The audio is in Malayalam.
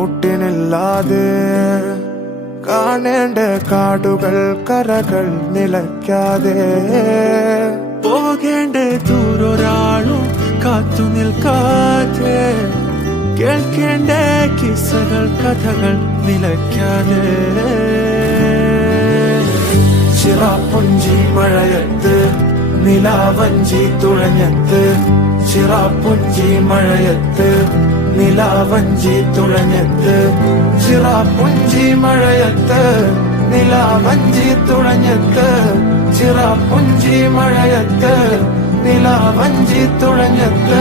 ഒട്ടിനില്ലാതെ കാണേണ്ട കാടുകൾ കരകൾ നിലയ്ക്കാതെ പോകേണ്ട ദൂരൊരാളും കാത്തു നിൽക്കാതെ കേൾക്കേണ്ട കിസ്സകൾ കഥകൾ നിലയ്ക്കാതെ ചിറാപ്പുഞ്ചി മഴയത്ത് നിലാവഞ്ചി തുഴഞ്ഞത്ത് ചിറാപ്പുഞ്ചി മഴയത്ത് നിലാവഞ്ചി തുഴഞ്ഞത്ത് ചിറാപ്പുഞ്ചി മഴയത്ത് നിലാവഞ്ചി തുഴഞ്ഞത്ത് ചിറാപ്പുഞ്ചി മഴയത്ത് നിലാവഞ്ചി തുഴഞ്ഞത്ത്